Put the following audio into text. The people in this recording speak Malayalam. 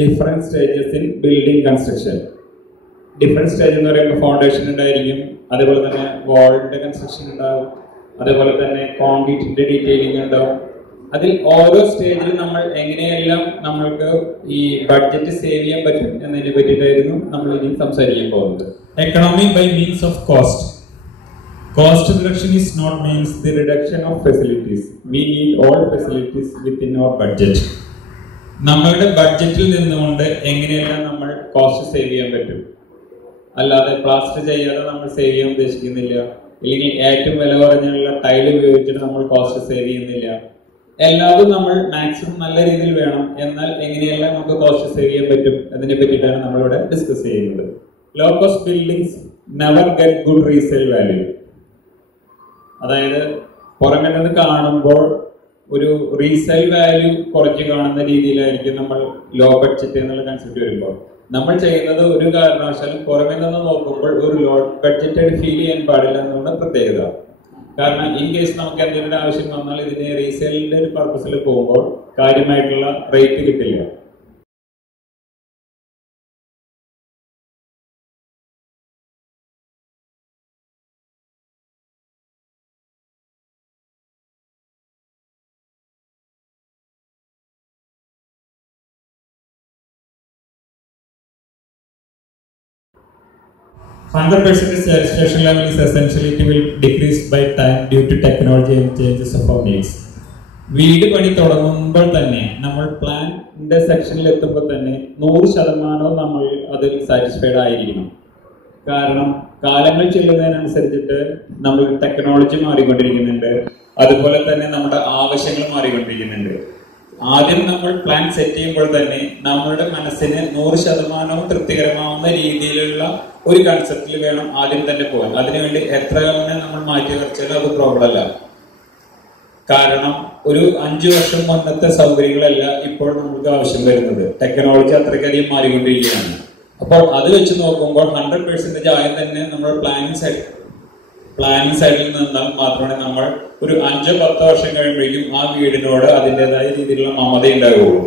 different stages in building construction. Different stages എന്ന് പറയുമ്പോൾ ഫൗണ്ടേഷൻ ഉണ്ടായിരിക്കും, അതേപോലെ തന്നെ വാളിന്റെ കൺസ്ട്രക്ഷൻ ഉണ്ടാവും, അതേപോലെ തന്നെ കോൺക്രീറ്റിന്റെ ഡീറ്റെയിലിംഗ് ഉണ്ടാവും. അതിൽ ഓരോ സ്റ്റേജിലും നമ്മൾ എങ്ങനെയെല്ലാം നമ്മൾക്ക് ഈ ബഡ്ജറ്റ് സേവ് ചെയ്യാൻ പറ്റും എന്നതിനെ പറ്റിയിട്ടായിരുന്നു നമ്മൾ ഇനി സംസാരിക്കാൻ പോകുന്നത്. Economy by means of cost. Cost reduction is not means the reduction of facilities. We need all facilities within our budget. നമ്മളുടെ ബഡ്ജറ്റിൽ നിന്നുകൊണ്ട് എങ്ങനെയെല്ലാം നമ്മൾ കോസ്റ്റ് സേവ് ചെയ്യാൻ പറ്റും, അല്ലാതെ പ്ലാസ്റ്റർ ചെയ്യാതെ നമ്മൾ സേവ് ചെയ്യാൻ ഉദ്ദേശിക്കുന്നില്ല, അല്ലെങ്കിൽ ഏറ്റവും വില കുറഞ്ഞുള്ള ടൈൽ ഉപയോഗിച്ചിട്ട് നമ്മൾ കോസ്റ്റ് സേവ് ചെയ്യുന്നില്ല. എല്ലാതും നമ്മൾ മാക്സിമം നല്ല രീതിയിൽ വേണം. എന്നാൽ എങ്ങനെയെല്ലാം നമുക്ക് കോസ്റ്റ് സേവ് ചെയ്യാൻ പറ്റും എന്നതിനെ പറ്റിയിട്ടാണ് നമ്മളിവിടെ ഡിസ്കസ് ചെയ്യുന്നത്. Low cost buildings never get good resale value. അതായത് പുറമെ നിന്ന് കാണുമ്പോൾ ഒരു റീസെയിൽ വാല്യൂ കുറച്ച് കാണുന്ന രീതിയിലായിരിക്കും നമ്മൾ ലോ ബഡ്ജറ്റ് എന്നുള്ള കൺസെപ്റ്റ് വരുമ്പോൾ. നമ്മൾ ചെയ്യുന്നത് ഒരു കാരണവശാലും പുറമെ നിന്ന് നോക്കുമ്പോൾ ഒരു ലോ ബഡ്ജറ്റായിട്ട് ഫീൽ ചെയ്യാൻ പാടില്ല എന്നുള്ള പ്രത്യേകത. കാരണം ഇൻ കേസ് നമുക്ക് എന്തെങ്കിലും ആവശ്യം വന്നാൽ ഇതിന് റീസെയിലിന്റെ ഒരു പർപ്പസിൽ പോകുമ്പോൾ കാര്യമായിട്ടുള്ള റേറ്റ് കിട്ടില്ല. Satisfaction level is essentially it will decrease by time due to technology and changes of our needs. വീട് പണി തുടങ്ങുമ്പോൾ തന്നെ നമ്മൾ പ്ലാനിന്റെ സെക്ഷനിൽ എത്തുമ്പോൾ തന്നെ 100% നമ്മൾ അതിൽ സാറ്റിസ്ഫൈഡ് ആയിരിക്കണം. കാരണം കാലങ്ങൾ ചെല്ലുന്നതിനനുസരിച്ചിട്ട് നമ്മൾ ടെക്നോളജി മാറിക്കൊണ്ടിരിക്കുന്നുണ്ട്, അതുപോലെ തന്നെ നമ്മുടെ ആവശ്യങ്ങൾ മാറിക്കൊണ്ടിരിക്കുന്നുണ്ട്. ആദ്യം നമ്മൾ പ്ലാൻ സെറ്റ് ചെയ്യുമ്പോൾ തന്നെ നമ്മളുടെ മനസ്സിന് 100% തൃപ്തികരമാവുന്ന രീതിയിലുള്ള ഒരു കൺസെപ്റ്റിൽ വേണം ആദ്യം തന്നെ പോകാൻ. അതിനുവേണ്ടി എത്ര തന്നെ നമ്മൾ മാറ്റി വെച്ചാലും അത് പ്രോബ്ലം അല്ല. കാരണം ഒരു 5 വർഷം മുന്നത്തെ സൗകര്യങ്ങളല്ല ഇപ്പോൾ നമുക്ക് ആവശ്യം വരുന്നത്. ടെക്നോളജി അത്രയ്ക്കധികം മാറിക്കൊണ്ടിരിക്കുകയാണ്. അപ്പോൾ അത് വെച്ച് നോക്കുമ്പോൾ 100% ആദ്യം തന്നെ നമ്മൾ പ്ലാനിങ് സൈഡിൽ നിന്നാൽ മാത്രമേ നമ്മൾ ഒരു 5-10 വർഷം കഴിയുമ്പോഴേക്കും ആ വീടിനോട് അതിൻ്റെതായ രീതിയിലുള്ള മമത ഉണ്ടാവുകയുള്ളൂ.